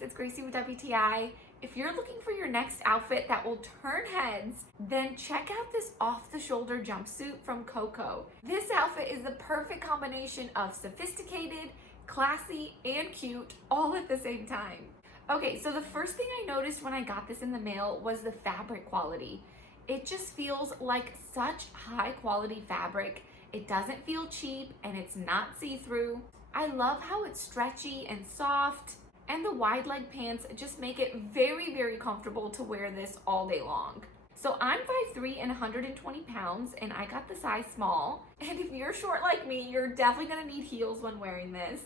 it's Gracie with WTI. If you're looking for your next outfit that will turn heads, then check out this off-the-shoulder jumpsuit from KOH. This outfit is the perfect combination of sophisticated, classy, and cute all at the same time. Okay, so the first thing I noticed when I got this in the mail was the fabric quality. It just feels like such high quality fabric. It doesn't feel cheap and it's not see-through. I love how it's stretchy and soft, and the wide leg pants just make it very, very comfortable to wear this all day long. So I'm 5'3" and 120 pounds, and I got the size small. And if you're short like me, you're definitely gonna need heels when wearing this.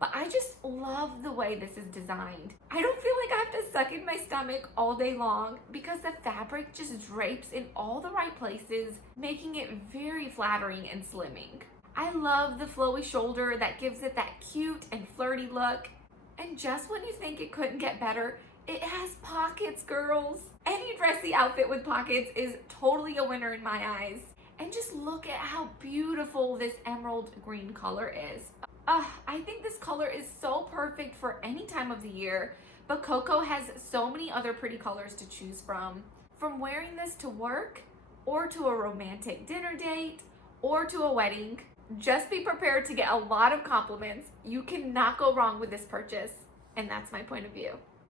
But I just love the way this is designed. I don't feel like I have to suck in my stomach all day long because the fabric just drapes in all the right places, making it very flattering and slimming. I love the flowy shoulder that gives it that cute and flirty look. And just when you think it couldn't get better, it has pockets, girls. Any dressy outfit with pockets is totally a winner in my eyes. And just look at how beautiful this emerald green color is. I think this color is so perfect for any time of the year, but KOH has so many other pretty colors to choose from. From wearing this to work, or to a romantic dinner date, or to a wedding, just be prepared to get a lot of compliments. You cannot go wrong with this purchase, and that's my point of view.